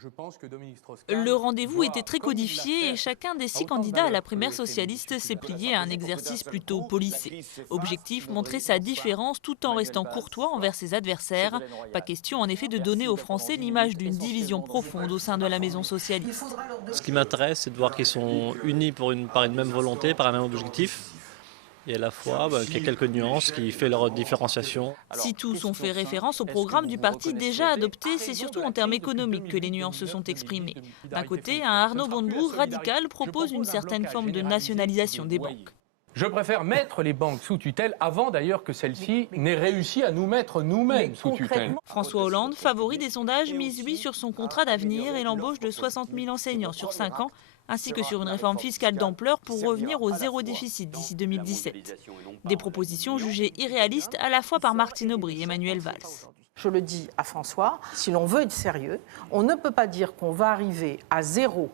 Je pense que Dominique Strauss-Kahn Le rendez-vous doit, était très comme il l'a codifié fait et chacun des à 6 autant de candidats à la valeurs primaire que socialiste s'est plié à un exercice plutôt policé. Objectif, Objectif, montrer sa différence tout en restant courtois envers ses adversaires. Pas question en effet de donner aux Français l'image d'une division profonde au sein de la maison socialiste. Ce qui m'intéresse, c'est de voir qu'ils sont unis par une même volonté, par un même objectif, et à la fois qu'il y a quelques nuances qui font leur différenciation. Si tous ont fait référence au programme du parti déjà adopté, c'est surtout en termes économiques que les nuances se sont exprimées. D'un côté, un Arnaud Montebourg radical propose une certaine forme de nationalisation des banques. Je préfère mettre les banques sous tutelle avant d'ailleurs que celle-ci n'ait réussi à nous mettre nous-mêmes sous tutelle. François Hollande, favori des sondages, mise lui sur son contrat d'avenir et l'embauche de 60 000 enseignants sur 5 ans, ainsi que sur une réforme fiscale d'ampleur pour revenir au zéro déficit d'ici 2017. Des propositions jugées irréalistes à la fois par Martine Aubry et Manuel Valls. Je le dis à François, si l'on veut être sérieux, on ne peut pas dire qu'on va arriver à zéro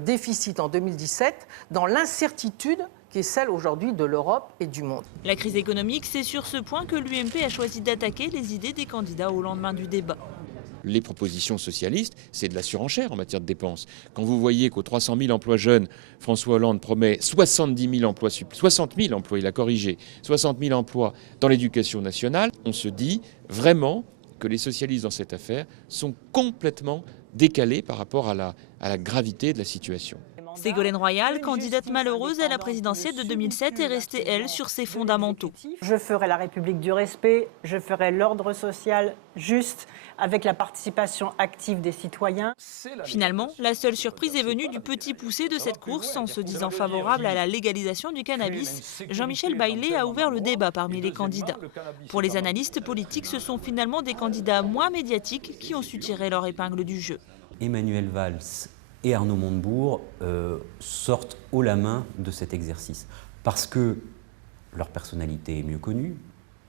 déficit en 2017 dans l'incertitude qui est celle aujourd'hui de l'Europe et du monde. La crise économique, c'est sur ce point que l'UMP a choisi d'attaquer les idées des candidats au lendemain du débat. Les propositions socialistes, c'est de la surenchère en matière de dépenses. Quand vous voyez qu'aux 300 000 emplois jeunes, François Hollande promet 70 000 emplois, 60 000 emplois, il a corrigé, 60 000 emplois dans l'éducation nationale, on se dit vraiment que les socialistes dans cette affaire sont complètement décalés par rapport à la gravité de la situation. Ségolène Royal, candidate malheureuse à la présidentielle de 2007, est restée, elle, sur ses fondamentaux. Je ferai la République du respect, je ferai l'ordre social juste, avec la participation active des citoyens. Finalement, la seule surprise est venue du petit poussé de cette course. En se disant favorable à la légalisation du cannabis, Jean-Michel Baillet a ouvert le débat parmi les candidats. Pour les analystes politiques, ce sont finalement des candidats moins médiatiques qui ont su tirer leur épingle du jeu. Emmanuel Valls et Arnaud Montebourg sortent haut la main de cet exercice. Parce que leur personnalité est mieux connue.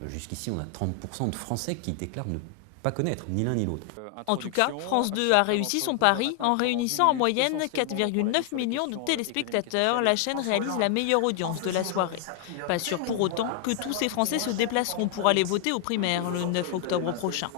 Jusqu'ici, on a 30% de Français qui déclarent ne pas connaître ni l'un ni l'autre. En tout cas, France 2 a réussi son pari en réunissant en moyenne 4,9 millions de téléspectateurs. La chaîne réalise la meilleure audience de la soirée. Pas sûr pour autant que tous ces Français se déplaceront pour aller voter aux primaires le 9 octobre prochain.